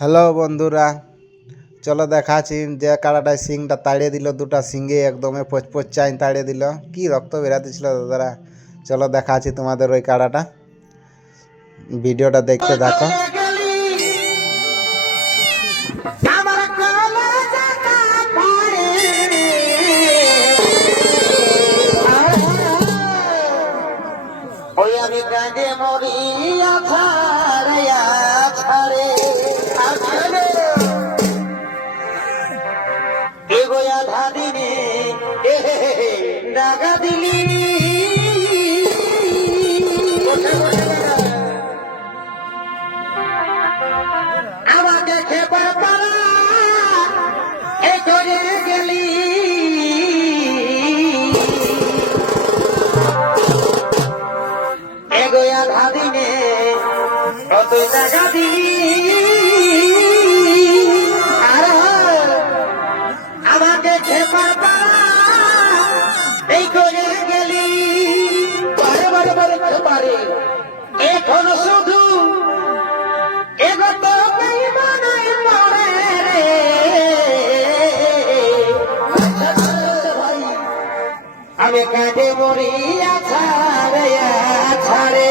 Hello বন্ধুরা, চলো দেখাচ্ছি যে কাড়াটায় সিংটা তাড়িয়ে দিল। দুটা সিংহে একদমে পচাইন তাড়িয়ে দিল। কি রক্ত বেরাতেছিল দাদারা। চলো দেখাচ্ছি তোমাদের ওই কাড়াটা, ভিডিওটা দেখতে থাকো। আমাকে খেপার পারা এ করে গেলি এগোয়া ভাবিনে কত টাকা দিলি আর আমাকে খেপার পারা এই করে গেলি বারে বারে বারে খেপারে এখন শুধু আমি কাঁদে মরিয়া ছাড়ে ছাড়ে